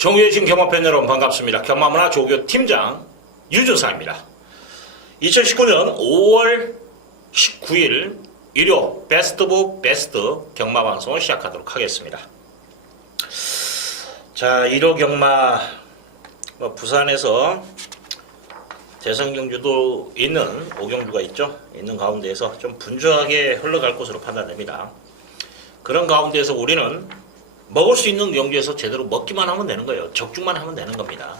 정유해신 경마팬 여러분 반갑습니다. 경마문화 조교 팀장 유준상입니다. 2019년 5월 19일 일요 베스트 오브 베스트 경마방송을 시작하도록 하겠습니다. 자, 1호 경마 부산에서 대선경주도 있는 오경주가 있는 가운데에서 좀 분주하게 흘러갈 것으로 판단됩니다. 그런 가운데에서 우리는 먹을 수 있는 경주에서 제대로 먹기만 하면 되는 거예요. 적중만 하면 되는 겁니다.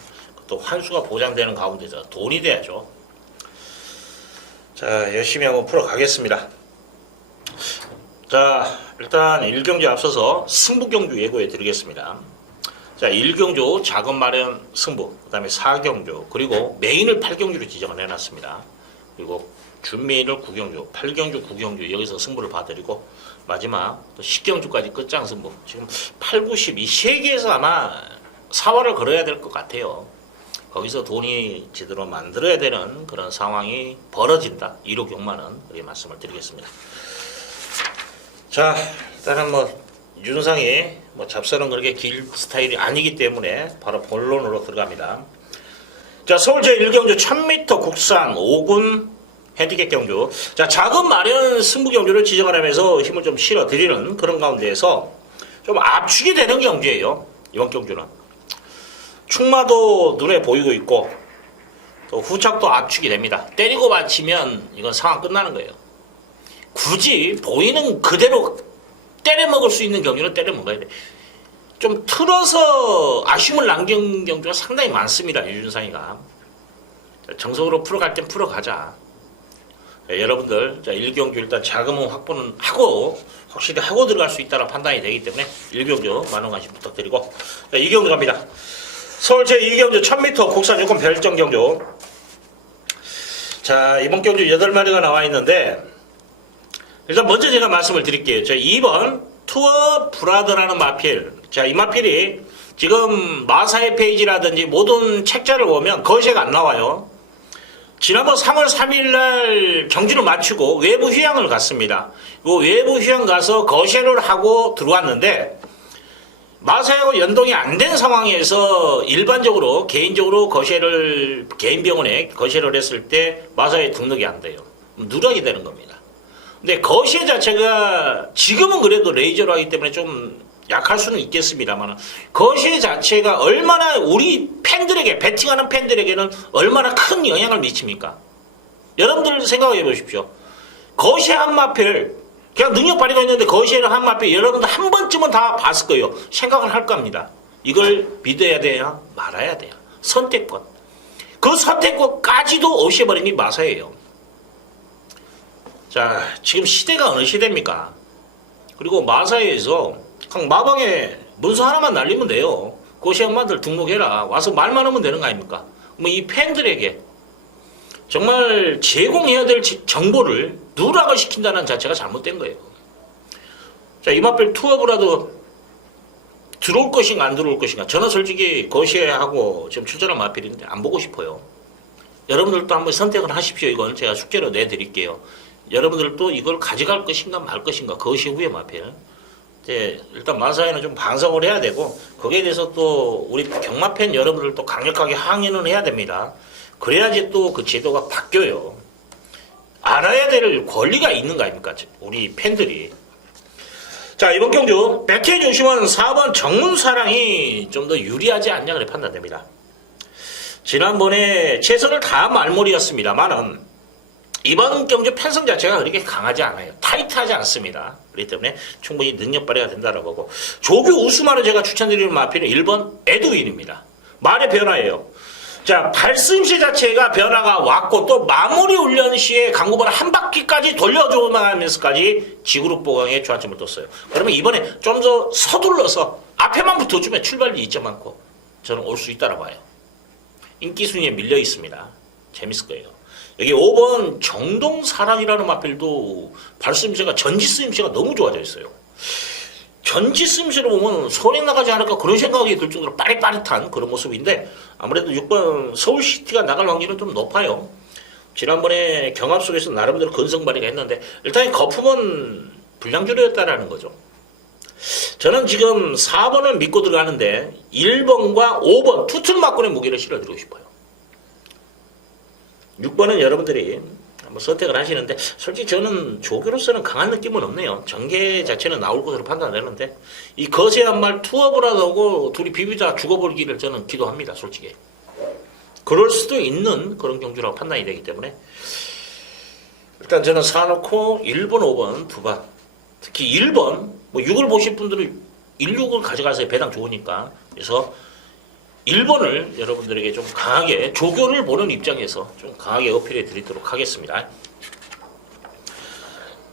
또 환수가 보장되는 가운데서 돈이 돼야죠. 자, 열심히 한번 풀어가겠습니다. 자, 일단 1경주 앞서서 승부경주 예고해 드리겠습니다. 자, 1경주 자금 마련 승부, 그 다음에 4경주, 그리고 메인을 8경주로 지정을 해놨습니다. 그리고 준메인을 9경주, 8경주, 9경주 여기서 승부를 봐드리고 마지막 또 10경주까지 끝장 승부. 지금 8, 9, 10 이 세 개에서 아마 사활을 걸어야 될 것 같아요. 거기서 돈이 제대로 만들어야 되는 그런 상황이 벌어진다. 1호 경마는 그렇게 말씀을 드리겠습니다. 자, 일단은 유준상이 잡설은 그렇게 길 스타일이 아니기 때문에 바로 본론으로 들어갑니다. 자, 서울 제1경주 1000m 국산 5군 핸디캡 경주. 자, 자금 마련 승부 경주를 지정을 하면서 힘을 좀 실어 드리는 그런 가운데에서 좀 압축이 되는 경주예요. 이번 경주는. 충마도 눈에 보이고 있고 또 후착도 압축이 됩니다. 때리고 맞히면 이건 상황 끝나는 거예요. 굳이 보이는 그대로 때려 먹을 수 있는 경주는 때려 먹어야 돼. 좀 틀어서 아쉬움을 남긴 경주가 상당히 많습니다. 유준상이가. 정석으로 풀어갈 땐 풀어가자. 여러분들, 자, 1경주 일단 자금은 확보는 하고, 확실히 하고 들어갈 수 있다는 판단이 되기 때문에 1경주 많은 관심 부탁드리고, 자, 2경주 갑니다. 서울 제2경주 1000m 국산 유권 별정 경주. 자, 이번 경주 8마리가 나와 있는데, 일단 먼저 제가 말씀을 드릴게요. 자, 2번 투어 브라더라는 마필. 자, 이 마필이 지금 마사의 페이지라든지 모든 책자를 보면 거시가 안 나와요. 지난번 3월 3일날 경주를 마치고 외부 휴양을 갔습니다. 그 외부 휴양 가서 거시를 하고 들어왔는데 마사하고 연동이 안 된 상황에서 일반적으로 개인적으로 개인 병원에 거시를 했을 때 마사에 등록이 안 돼요. 누락이 되는 겁니다. 근데 거시 자체가 지금은 그래도 레이저로 하기 때문에 좀 약할 수는 있겠습니다만 거시 자체가 얼마나 우리 팬들에게 배팅하는 팬들에게는 얼마나 큰 영향을 미칩니까? 여러분들 생각해 보십시오. 거시 한 마필 그냥 능력 발휘가 있는데 거시를 한 마필 여러분들 한 번쯤은 다 봤을 거예요. 생각을 할 겁니다. 이걸 믿어야 돼야 말아야 돼요. 선택권. 그 선택권까지도 없애버린 게 마사예요. 자, 지금 시대가 어느 시대입니까? 그리고 마사에서 그냥 마방에 문서 하나만 날리면 돼요. 고시 엄마들 등록해라. 와서 말만 하면 되는 거 아닙니까? 이 팬들에게 정말 제공해야 될 정보를 누락을 시킨다는 자체가 잘못된 거예요. 자, 이마필 투어브라도 들어올 것인가 안 들어올 것인가. 저는 솔직히 거시하고 지금 출전한 마필인데 안 보고 싶어요. 여러분들도 한번 선택을 하십시오. 이건 제가 숙제로 내드릴게요. 여러분들도 이걸 가져갈 것인가 말 것인가. 거시 후에 마필. 일단 마사에는 좀 반성을 해야 되고 거기에 대해서 또 우리 경마팬 여러분들도 강력하게 항의는 해야 됩니다. 그래야지 또 그 제도가 바뀌어요. 알아야 될 권리가 있는 거 아닙니까? 우리 팬들이. 자, 이번 경주 배트의 중심은 4번 정문사랑이 좀 더 유리하지 않냐 그래 판단됩니다. 지난번에 최선을 다한 말몰이였습니다만은 이번 경주 편성 자체가 그렇게 강하지 않아요. 타이트하지 않습니다. 그렇기 때문에 충분히 능력 발휘가 된다는 거고. 조교 우수마를 제가 추천드리는 마필은 1번 에드윈입니다. 말의 변화예요. 자, 발스임시 자체가 변화가 왔고 또 마무리 훈련 시에 강구번을 한 바퀴까지 돌려주면서까지 지그룹 보강에 주안점을 뒀어요. 그러면 이번에 좀 더 서둘러서 앞에만 붙어주면 출발이 있지 않고 저는 올 수 있다고 봐요. 인기 순위에 밀려 있습니다. 재밌을 거예요. 여기 5번 정동사랑이라는 마필도 발스임새가 전지스임새가 너무 좋아져 있어요. 전지스임새로 보면 손에 나가지 않을까 그런 생각이 들 정도로 빠릿빠릿한 그런 모습인데 아무래도 6번 서울시티가 나갈 확률은 좀 높아요. 지난번에 경합 속에서 나름대로 근성 발휘가 했는데 일단 거품은 불량주로였다라는 거죠. 저는 지금 4번을 믿고 들어가는데 1번과 5번 투투는 막군의 무게를 실어드리고 싶어요. 6번은 여러분들이 한번 선택을 하시는데 솔직히 저는 조교로서는 강한 느낌은 없네요. 전개 자체는 나올 것으로 판단되는데 이 거세한 말 투어브라더하고 둘이 비비다 죽어버리기를 저는 기도합니다. 솔직히. 그럴 수도 있는 그런 경주라고 판단이 되기 때문에 일단 저는 사놓고 1번, 5번 두 번. 특히 1번, 뭐 6을 보실 분들은 16을 가져가세요. 배당 좋으니까. 그래서 1번을 여러분들에게 좀 강하게 조교를 보는 입장에서 좀 강하게 어필해 드리도록 하겠습니다.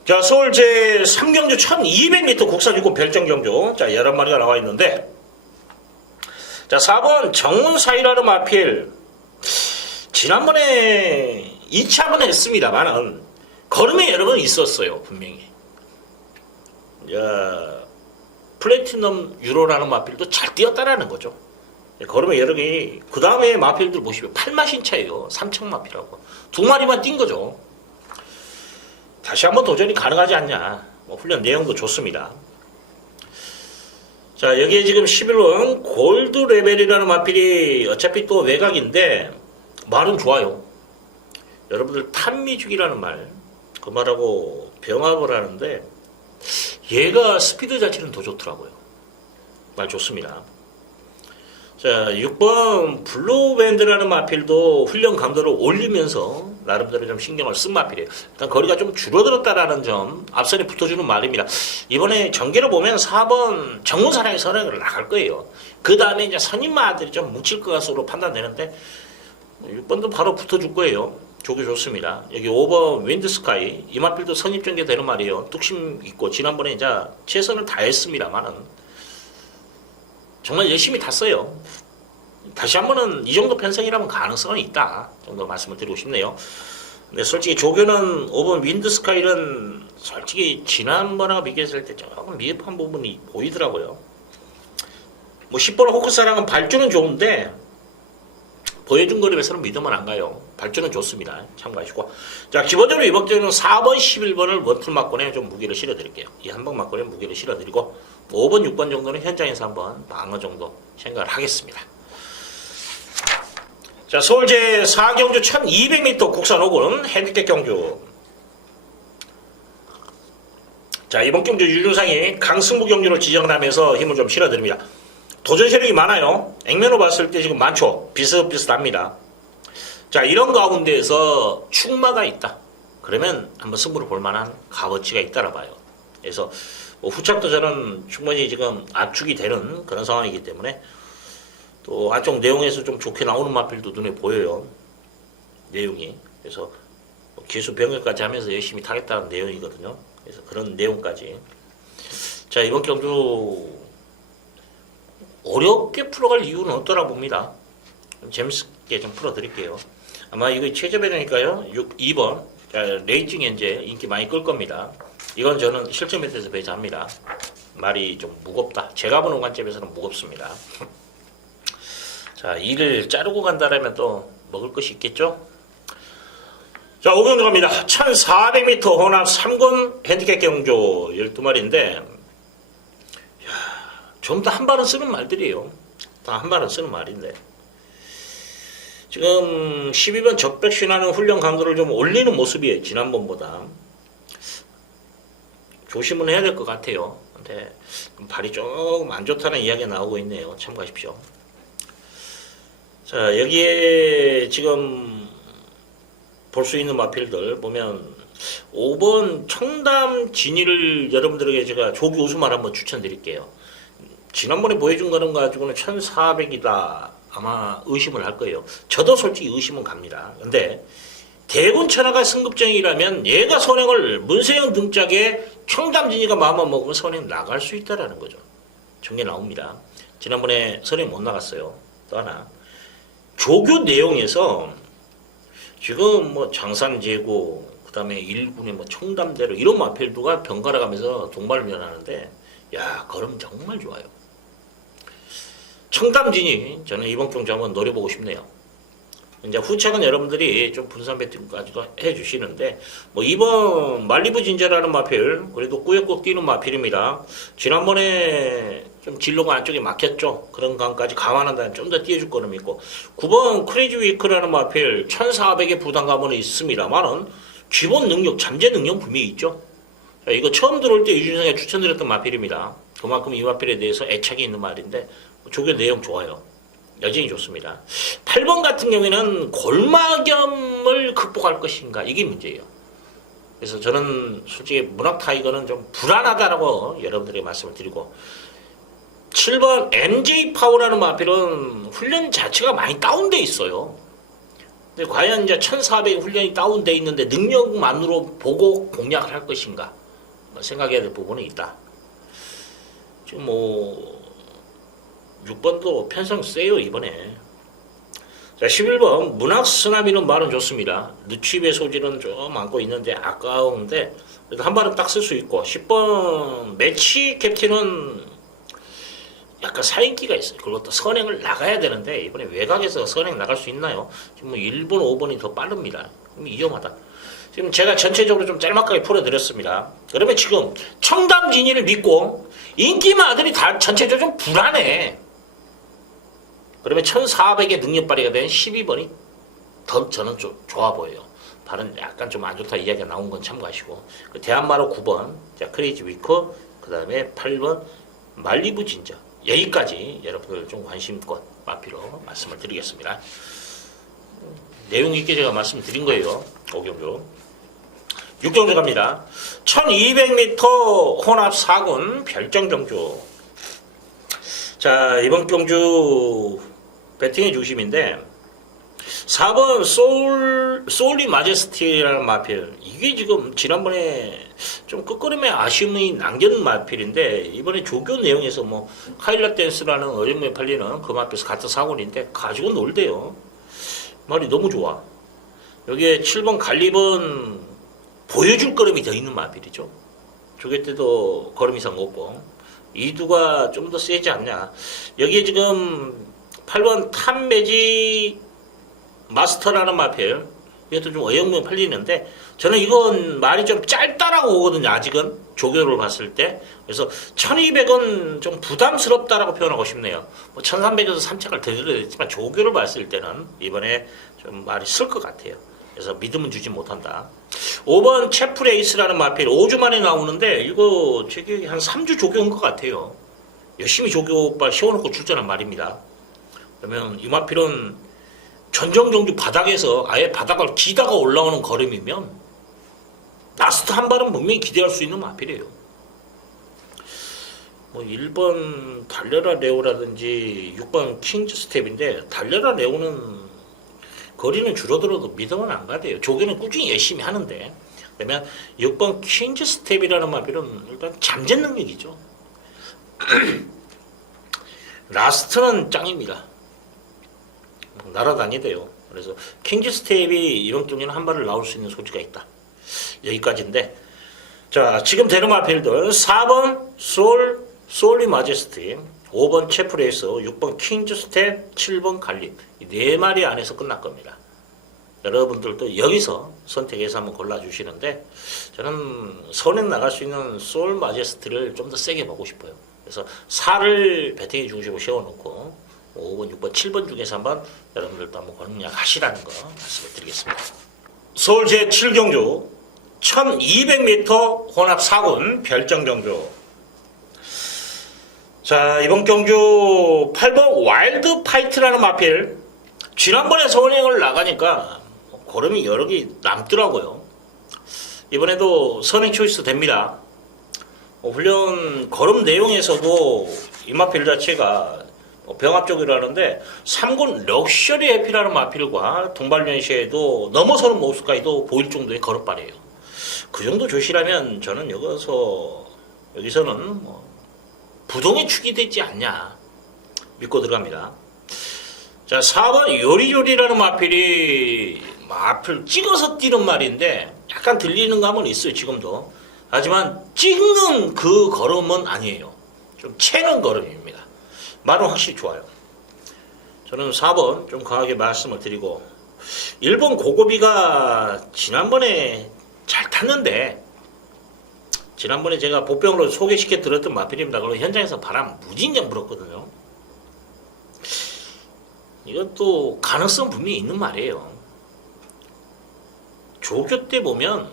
자, 서울 제3경주 1200m 국산육군 별정경주. 자, 11마리가 나와 있는데 자, 4번 정운사이라는 마필. 지난번에 2차는 했습니다만은 걸음에 여러 번 있었어요. 분명히. 자, 플래티넘 유로라는 마필도 잘 뛰었다라는 거죠. 걸음에 여러 개. 그 다음에 마필들 보시면 8마신차예요. 3층 마필하고. 2마리만 뛴 거죠. 다시 한번 도전이 가능하지 않냐. 뭐 훈련 내용도 좋습니다. 자, 여기에 지금 11번 골드 레벨이라는 마필이 어차피 또 외곽인데 말은 좋아요. 여러분들 탐미죽이라는 말, 그 말하고 병합을 하는데 얘가 스피드 자체는 더 좋더라고요. 말 좋습니다. 자, 6번 블루밴드라는 마필도 훈련 강도를 올리면서 나름대로 좀 신경을 쓴 마필이에요. 일단 거리가 좀 줄어들었다라는 점 앞선에 붙어주는 말입니다. 이번에 전개를 보면 4번 정문사랑의 선행을 나갈 거예요. 그 다음에 이제 선임마들이 좀 뭉칠 것으로 판단되는데 6번도 바로 붙어줄 거예요. 조기 좋습니다. 여기 5번 윈드스카이 이 마필도 선입 전개되는 말이에요. 뚝심 있고 지난번에 이제 최선을 다했습니다만은 정말 열심히 탔어요. 다시 한번은 이 정도 편성이라면 가능성은 있다 정도 말씀을 드리고 싶네요. 근데 솔직히 조교는 5번 윈드스카이는 솔직히 지난번하고 비교했을 때 조금 미흡한 부분이 보이더라고요. 뭐 10번 호크사랑은 발주는 좋은데 보여준 거리에서는 믿으면 안 가요. 발주는 좋습니다. 참고하시고. 자, 기본적으로 이번 경우는 4번, 11번을 원툴 막권에 좀 무게를 실어드릴게요. 이 한방 막권에 무게를 실어드리고 5번, 6번 정도는 현장에서 한번 방어 정도 생각을 하겠습니다. 자, 서울 제4경주 1200m 국산 5군 핸디캡 경주. 자, 이번 경주 유준상이 강승부 경주로 지정을 하면서 힘을 좀 실어드립니다. 도전 세력이 많아요. 액면으로 봤을 때 지금 많죠. 비슷비슷합니다. 자, 이런 가운데에서 축마가 있다. 그러면 한번 승부를 볼 만한 값어치가 있다라 봐요. 그래서 뭐 후착도 저는 충분히 지금 압축이 되는 그런 상황이기 때문에 또 안쪽 내용에서 좀 좋게 나오는 마필도 눈에 보여요. 내용이. 그래서 뭐 기수 병역까지 하면서 열심히 타겠다는 내용이거든요. 그래서 그런 내용까지. 자, 이번 경주 어렵게 풀어갈 이유는 없더라 봅니다. 좀 재밌게 좀 풀어드릴게요. 아마 이거 최저배려니까요. 2번 자, 레이징 현재 인기 많이 끌 겁니다. 이건 저는 실전 배트에서 배제합니다. 말이 좀 무겁다. 제가 보는 관점에서는 무겁습니다. 자, 이를 자르고 간다라면 또 먹을 것이 있겠죠? 자, 5경주 갑니다. 1400m 호남 3군 핸디캡 경주 12마리인데 전부 다 한 발은 쓰는 말들이에요. 다 한 발은 쓰는 말인데 지금 12번 적백신하는 훈련 강도를 좀 올리는 모습이에요. 지난번보다. 조심은 해야 될 것 같아요. 근데 발이 조금 안 좋다는 이야기가 나오고 있네요. 참고하십시오. 자, 여기에 지금 볼 수 있는 마필들 보면 5번 청담 진이를 여러분들에게 제가 조기 우수말 한번 추천드릴게요. 지난번에 보여준 거는 가지고는 1400이다 아마 의심을 할 거예요. 저도 솔직히 의심은 갑니다. 근데 대군 천하가 승급정이라면 얘가 선행을 문세영 등짝에 청담진이가 마음만 먹으면 선행 나갈 수 있다라는 거죠. 전개 나옵니다. 지난번에 선행 못 나갔어요. 또 하나 조교 내용에서 지금 뭐 장산제고 그다음에 일군의 뭐 청담대로 이런 마필도가 번갈아 가면서 동반을 연하는데 야, 걸음 정말 좋아요. 청담진이 저는 이번 경주 한번 노려보고 싶네요. 이제 후책은 여러분들이 좀 분산 배팅까지도 해주시는데, 뭐, 이번 말리부 진저라는 마필, 그래도 꾸역꾸역 뛰는 마필입니다. 지난번에 좀 진로가 안쪽에 막혔죠. 그런 감까지 감안한다면 좀 더 뛰어줄 거는 있고, 9번 크레이지 위크라는 마필, 1400의 부담감은 있습니다만은, 기본 능력, 잠재 능력 분명히 있죠. 자, 이거 처음 들어올 때 유준상에 추천드렸던 마필입니다. 그만큼 이 마필에 대해서 애착이 있는 말인데, 조교 내용 좋아요. 여전히 좋습니다. 8번 같은 경우에는 골마겸을 극복할 것인가, 이게 문제예요. 그래서 저는 솔직히 문학 타이거는 좀 불안하다라고 여러분들에게 말씀을 드리고, 7번 MJ 파워라는 마필은 훈련 자체가 많이 다운돼 있어요. 근데 과연 이제 1400 훈련이 다운돼 있는데 능력만으로 보고 공략을 할 것인가, 생각해야 될 부분이 있다. 지금 뭐 6번도 편성 세요 이번에. 자, 11번 문학 쓰나미는 말은 좋습니다. 느취의 소질은 좀 안고 있는데 아까운데 그래도 한 발은 딱 쓸 수 있고, 10번 매치 캡틴은 약간 사인기가 있어요. 그것도 선행을 나가야 되는데 이번에 외곽에서 선행 나갈 수 있나요? 지금 뭐 1번, 5번이 더 빠릅니다. 위험하다. 지금 제가 전체적으로 좀 짤막하게 풀어드렸습니다. 그러면 지금 청담 진이를 믿고 인기마들이 다 전체적으로 좀 불안해. 그러면 1400의 능력 발휘가 된 12번이 더 저는 좀 좋아 보여요. 다른 약간 좀 안 좋다 이야기가 나온 건 참고하시고, 그 대한마로 9번, 자, 크레이지 위커, 그 다음에 8번 말리부 진저, 여기까지 여러분들 좀 관심껏 마피로 말씀을 드리겠습니다. 내용 있게 제가 말씀드린 거예요. 오경주. 6경주 갑니다. 1200m 혼합 4군 별정경주. 자, 이번 경주 배팅의 중심인데 4번 소울리 마제스티라는 마필, 이게 지금 지난번에 좀 끝걸음에 아쉬움이 남겨는 마필인데 이번에 조교 내용에서 뭐 카일라 댄스라는 어린이에 팔리는 그 마필에서 같은 사원인데 가지고 놀대요. 말이 너무 좋아. 여기에 7번 갈립은 보여줄 걸음이 더 있는 마필이죠. 조교 때도 걸음 이상 없고, 이두가 좀 더 세지 않냐. 여기에 지금 8번 탑매직 마스터라는 마필, 이것도 좀 어영부영 팔리는데 저는 이건 말이 좀 짧다라고 보거든요. 아직은 조교를 봤을 때. 그래서 1200은 좀 부담스럽다라고 표현하고 싶네요. 뭐 1300에서 3착을 더 드렸지만 조교를 봤을 때는 이번에 좀 말이 쓸 것 같아요. 그래서 믿음은 주지 못한다. 5번 체프레이스라는 마필 5주 만에 나오는데 이거 저기 한 3주 조교인 것 같아요. 열심히 조교발 세워놓고 출전한 말입니다. 그러면 이 마필은 전정경주 바닥에서 아예 바닥을 기다가 올라오는 걸음이면 라스트 한 발은 분명히 기대할 수 있는 마필이에요. 뭐 1번 달려라 레오라든지 6번 킹즈 스텝인데, 달려라 레오는 거리는 줄어들어도 믿음은 안 가대요. 조교는 꾸준히 열심히 하는데. 그러면 6번 킹즈 스텝이라는 마필은 일단 잠재 능력이죠. 라스트는 짱입니다. 날아다니대요. 그래서 킹즈 스텝이 이번 경기는 한 발을 나올 수 있는 소지가 있다. 여기까지인데, 자, 지금 되는 마필들 4번 소울리 마제스티, 5번 체프레이스, 6번 킹즈 스텝, 7번 갈립, 이 4마리 안에서 끝날 겁니다. 여러분들도 여기서 선택해서 한번 골라주시는데, 저는 선행 나갈 수 있는 소울 마제스티를 좀 더 세게 보고 싶어요. 그래서 4를 배팅의 중심으로 세워놓고 5번, 6번, 7번 중에서 한번 여러분들도 한번 공략하시라는 거 말씀을 드리겠습니다. 서울 제7경주 1200m 혼합 4군 별정경주. 자, 이번 경주 8번 와일드 파이트라는 마필, 지난번에 선행을 나가니까 걸음이 여러 개 남더라고요. 이번에도 선행 초이스 됩니다. 훈련 걸음 내용에서도 이 마필 자체가 병합 쪽이라는데 3군 럭셔리 해피라는 마필과 동발련 시에도 넘어서는 모습까지도 보일 정도의 걸음발이에요. 그 정도 조시라면 저는 여기서는 뭐 부동의 축이 되지 않냐 믿고 들어갑니다. 자, 4번 요리요리라는 마필이 마필 찍어서 뛰는 말인데 약간 들리는 감은 있어요 지금도. 하지만 찍는 그 걸음은 아니에요. 좀 채는 걸음입니다. 말은 확실히 좋아요. 저는 4번 좀 강하게 말씀을 드리고, 일본 고고비가 지난번에 잘 탔는데, 지난번에 제가 보병으로 소개시켜 드렸던 마필입니다. 그리고 현장에서 바람 무진장 불었거든요. 이것도 가능성 분명히 있는 말이에요. 조교 때 보면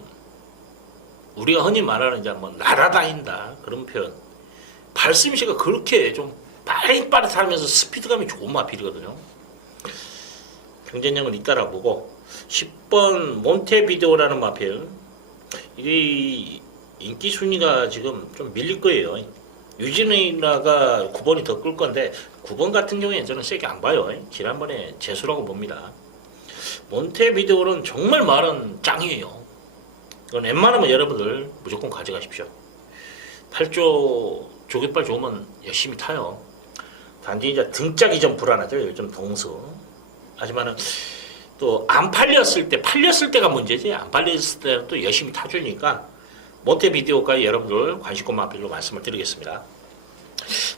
우리가 흔히 말하는 이제 뭐 날아다닌다 그런 표현, 발심시가 그렇게 좀 빠릿빠릿하면서 스피드감이 좋은 마필이거든요. 경쟁력은 있다라고 보고, 10번 몬테비데오라는 마필, 이 인기 순위가 지금 좀 밀릴 거예요. 유진이나가 9번이 더 끌 건데 9번 같은 경우에는 저는 세게 안 봐요. 지난번에 재수라고 봅니다. 몬테비데오는 정말 말은 짱이에요. 이건 웬만하면 여러분들 무조건 가져가십시오. 8조 조깃발 좋으면 열심히 타요. 단지 이제 등짝이 좀 불안하죠. 요즘 동서. 하지만은 또 안 팔렸을 때가 문제지. 안 팔렸을 때는 또 열심히 타주니까 몬테비데오까지 여러분들 관심권 마필로 말씀을 드리겠습니다.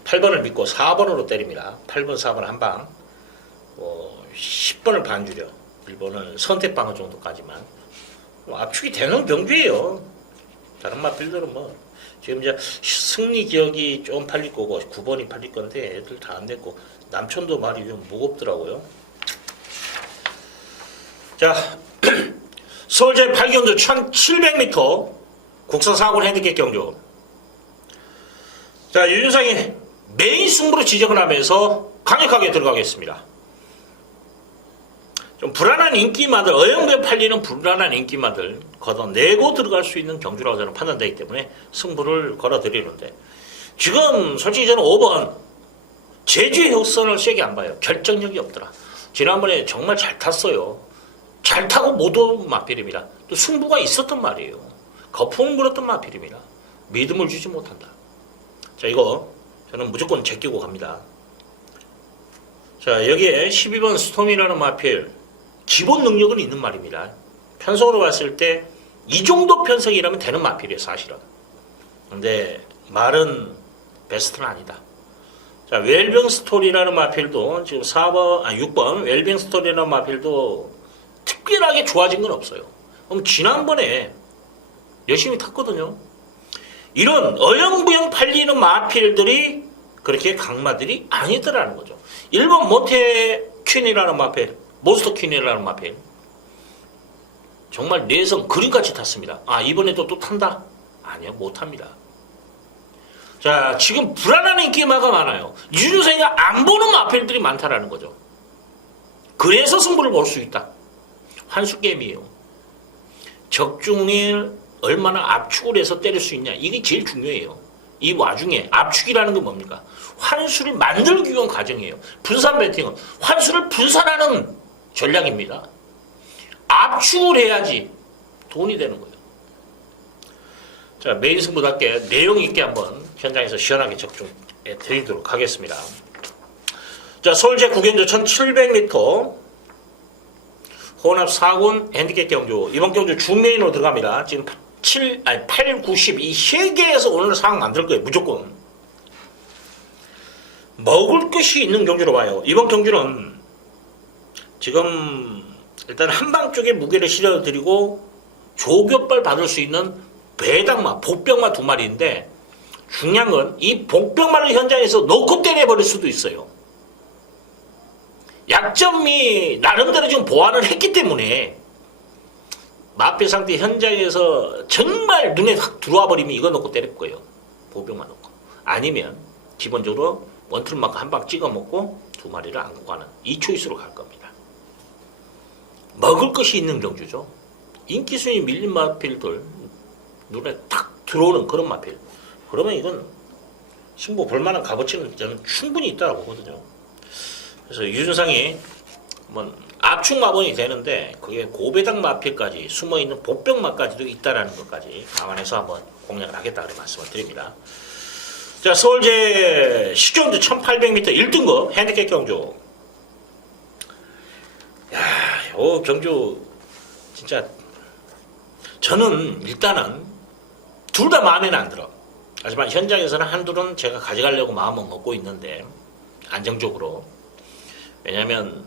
8번을 믿고 4번으로 때립니다. 8번, 4번 한 방. 10번을 반주려. 1번을 선택방어 정도까지만. 압축이 되는 경주예요. 다른 마필들은 뭐 지금 이제 승리 기억이 좀 팔릴 거고 9번이 팔릴 건데 애들 다 안 됐고, 남촌도 말이 좀 무겁더라고요. 자, 서울 제8경주 1700m 국산 4군 핸디캡 경주. 자, 유준상이 메인 승부로 지정을 하면서 강력하게 들어가겠습니다. 좀 불안한 인기마들, 어영부에 팔리는 불안한 인기마들 걷어내고 들어갈 수 있는 경주라고 저는 판단되기 때문에 승부를 걸어드리는데, 지금 솔직히 저는 5번 제주의 흑선을 세게 안 봐요. 결정력이 없더라. 지난번에 정말 잘 탔어요. 잘 타고 못 온 마필입니다. 또 승부가 있었던 말이에요. 거품을 물었던 마필입니다. 믿음을 주지 못한다. 자, 이거 저는 무조건 제끼고 갑니다. 자, 여기에 12번 스톰이라는 마필, 기본 능력은 있는 말입니다. 편성으로 봤을 때 이 정도 편성이라면 되는 마필이에요, 사실은. 근데 말은 베스트는 아니다. 자, 웰빙 스토리라는 마필도 지금 6번 웰빙 스토리라는 마필도 특별하게 좋아진 건 없어요. 그럼 지난번에 열심히 탔거든요. 이런 어영부영 팔리는 마필들이 그렇게 강마들이 아니더라는 거죠. 1번 모태퀸이라는 마필, 몬스터 퀸이라는 마필, 정말 내성 그림같이 탔습니다. 아, 이번에도 또 탄다? 아니요, 못 탑니다. 자, 지금 불안한 인기마가 많아요. 유준생이 안 보는 마필들이 많다라는 거죠. 그래서 승부를 볼 수 있다. 환수 게임이에요. 적중을 얼마나 압축을 해서 때릴 수 있냐, 이게 제일 중요해요. 이 와중에 압축이라는 건 뭡니까? 환수를 만들기 위한 과정이에요. 분산 배팅은 환수를 분산하는 전략입니다. 압축을 해야지 돈이 되는 거예요. 자, 메인 승부답게 내용 있게 한번 현장에서 시원하게 적중해 드리도록 하겠습니다. 자, 서울제 9경주 1700m 혼합 4군 핸디캡 경주, 이번 경주 중메인으로 들어갑니다. 지금 8, 90 이 세 개에서 오늘 상황 만들 거예요. 무조건 먹을 것이 있는 경주로 봐요. 이번 경주는 지금 일단 한방 쪽에 무게를 실어드리고 조교발 받을 수 있는 배당마, 복병마 2마리인데, 중요한 건 이 복병마를 현장에서 놓고 때려버릴 수도 있어요. 약점이 나름대로 좀 보완을 했기 때문에 마필 상태 현장에서 정말 눈에 확 들어와 버리면 이거 놓고 때릴 거예요. 보병만 놓고. 아니면 기본적으로 원툴마크 한 방 찍어 먹고 2마리를 안고 가는 이 초이스로 갈 겁니다. 먹을 것이 있는 경주죠. 인기순위 밀린 마필들 눈에 탁 들어오는 그런 마필. 그러면 이건 승부 볼만한 값어치는 저는 충분히 있다고 보거든요. 그래서 유준상이 뭐 압축 마번이 되는데 그게 고배당 마필까지 숨어있는 복병마까지도 있다라는 것까지 감안해서 한번 공략을 하겠다 그런 말씀을 드립니다. 자, 서울제 10경주 1800m 1등급 핸디캡 경주. 야, 요 경주 진짜 저는 일단은 둘 다 마음에는 안 들어. 하지만 현장에서는 한둘은 제가 가져가려고 마음은 먹고 있는데, 안정적으로. 왜냐면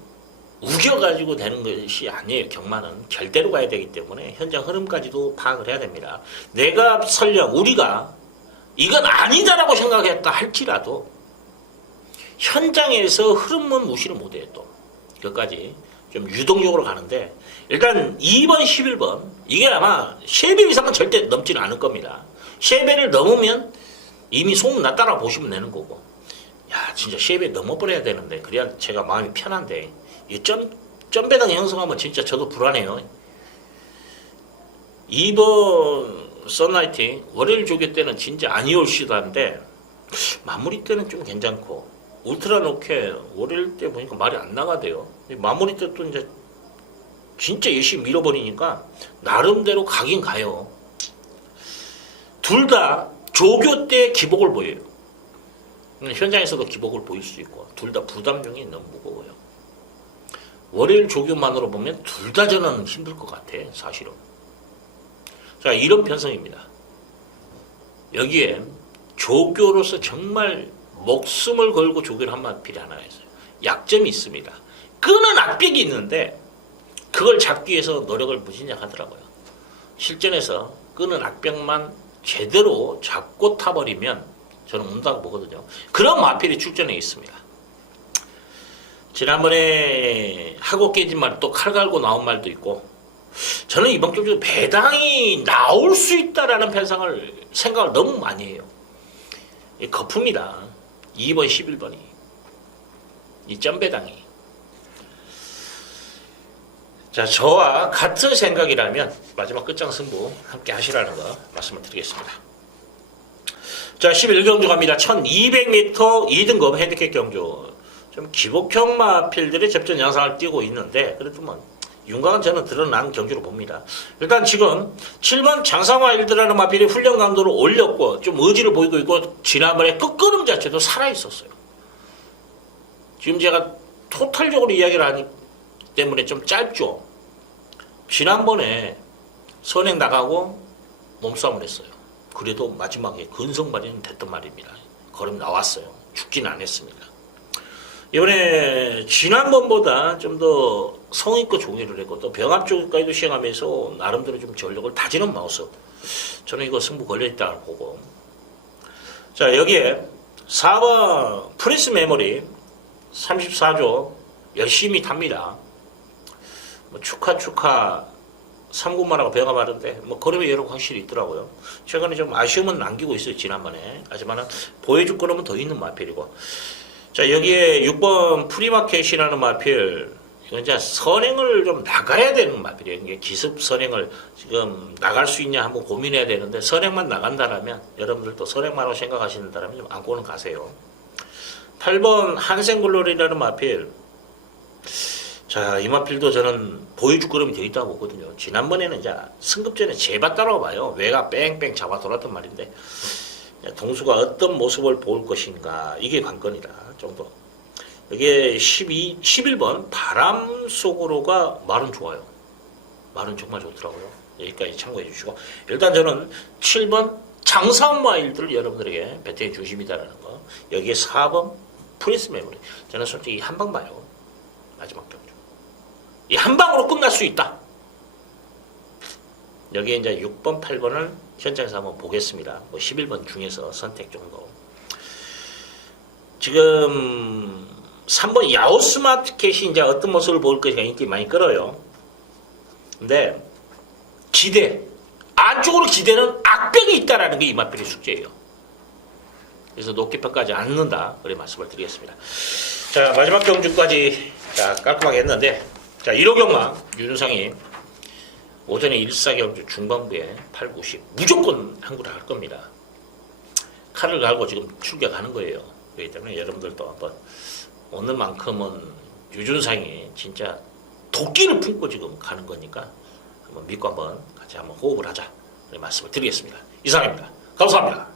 우겨가지고 되는 것이 아니에요. 경마는 결대로 가야 되기 때문에 현장 흐름까지도 파악을 해야 됩니다. 내가 설령 우리가 이건 아니다라고 생각했다 할지라도 현장에서 흐름은 무시를 못해요. 또 그것까지 좀 유동적으로 가는데 일단 2번, 11번 이게 아마 3배 이상은 절대 넘지는 않을 겁니다. 3배를 넘으면 이미 소문났다라고 보시면 되는 거고 야 진짜 3배 넘어버려야 되는데 그래야 제가 마음이 편한데 이 점배당 형성하면 진짜 저도 불안해요. 2번 선라이팅 월요일 조교 때는 진짜 아니올시다인데 마무리 때는 좀 괜찮고 울트라 노케 월요일 때 보니까 말이 안 나가대요. 마무리 때 또 이제 진짜 열심히 밀어버리니까 나름대로 가긴 가요. 둘 다 조교 때 기복을 보여요. 현장에서도 기복을 보일 수 있고 둘 다 부담중이 너무 무거워요. 월요일 조교만으로 보면 둘 다 저는 힘들 것 같아 사실은. 자 이런 편성입니다. 여기에 조교로서 정말 목숨을 걸고 조교를 한 마필이 하나 있어요. 약점이 있습니다. 끄는 악벽이 있는데 그걸 잡기 위해서 노력을 무진장하더라고요. 실전에서 끄는 악벽만 제대로 잡고 타버리면 저는 운다고 보거든요. 그런 마필이 출전해 있습니다. 지난번에 하고 깨진 말 또 칼 갈고 나온 말도 있고 저는 이번 경기도 배당이 나올 수 있다라는 생각을 너무 많이 해요. 거품이다. 2번 11번이 이 점배당이 자 저와 같은 생각이라면 마지막 끝장 승부 함께 하시라는 거 말씀을 드리겠습니다. 자 11경주 갑니다. 1200m 2등급 핸디캡 경주 좀 기복형 마필들의 접전 양상을 띄고 있는데 그래도 뭐 윤곽은 저는 드러난 경주로 봅니다. 일단 지금 7번 장상화일드라는 마필이 훈련 강도를 올렸고 좀 의지를 보이고 있고 지난번에 끝걸음 자체도 살아있었어요. 지금 제가 토탈적으로 이야기를 하기 때문에 좀 짧죠. 지난번에 선행 나가고 몸싸움을 했어요. 그래도 마지막에 근성발휘는 됐던 말입니다. 걸음 나왔어요. 죽지는 않았습니다. 이번에 지난번보다 좀 더 성의껏 종료를 했고 또 병합 쪽까지도 시행하면서 나름대로 좀 전력을 다지는 모습. 저는 이거 승부 걸려있다고 보고 자 여기에 4번 프리스 메모리 34조 열심히 탑니다. 뭐 축하 3군만하고 병합하는데 뭐 걸음의 여력 확실히 있더라고요. 최근에 좀 아쉬움은 남기고 있어요. 지난번에 하지만 보여줄 거라면 더 있는 마필이고 자 여기에 6번 프리마켓이라는 마필 이건 이제 선행을 좀 나가야 되는 마필이에요. 이게 기습 선행을 지금 나갈 수 있냐 한번 고민해야 되는데 선행만 나간다라면 여러분들도 선행만으로 생각하신다면 좀 안고는 가세요. 8번 한생글로리라는 마필 자 이 마필도 저는 보여줄 거름이 되어 있다고 보거든요. 지난번에는 이제 승급전에 제봤다라고 봐요. 외가 뺑뺑 잡아 돌았단 말인데 동수가 어떤 모습을 보일 것인가 이게 관건이다 정도. 여기에 11번 바람 속으로가 말은 좋아요. 말은 정말 좋더라고요. 여기까지 참고해 주시고 일단 저는 7번 장상마일들을 여러분들에게 배팅해 주십니다라는 거. 여기에 4번 프리스 메모리. 저는 솔직히 한방 봐요. 마지막 경주. 이 한방으로 끝날 수 있다. 여기에 이제 6번, 8번을 현장에서 한번 보겠습니다. 뭐 11번 중에서 선택 정도. 지금 3번 야오스마트켓이 이제 어떤 모습을 보일 것인가 인기 많이 끌어요. 근데 기대, 안쪽으로 기대는 악벽이 있다라는 게 이마필의 숙제예요. 그래서 높게 평가하지 않는다. 그래 말씀을 드리겠습니다. 자 마지막 경주까지 자, 깔끔하게 했는데 자 1호 경마 유준상이 오전에 1사경주 중반부에 8, 90 무조건 한구를 할 겁니다. 칼을 갈고 지금 출격하는 거예요. 그렇기 때문에 여러분들도 한번 오늘만큼은 유준상이 진짜 도끼를 품고 지금 가는 거니까 한번 믿고 한번 같이 한번 호흡을 하자. 말씀을 드리겠습니다. 이상입니다. 감사합니다.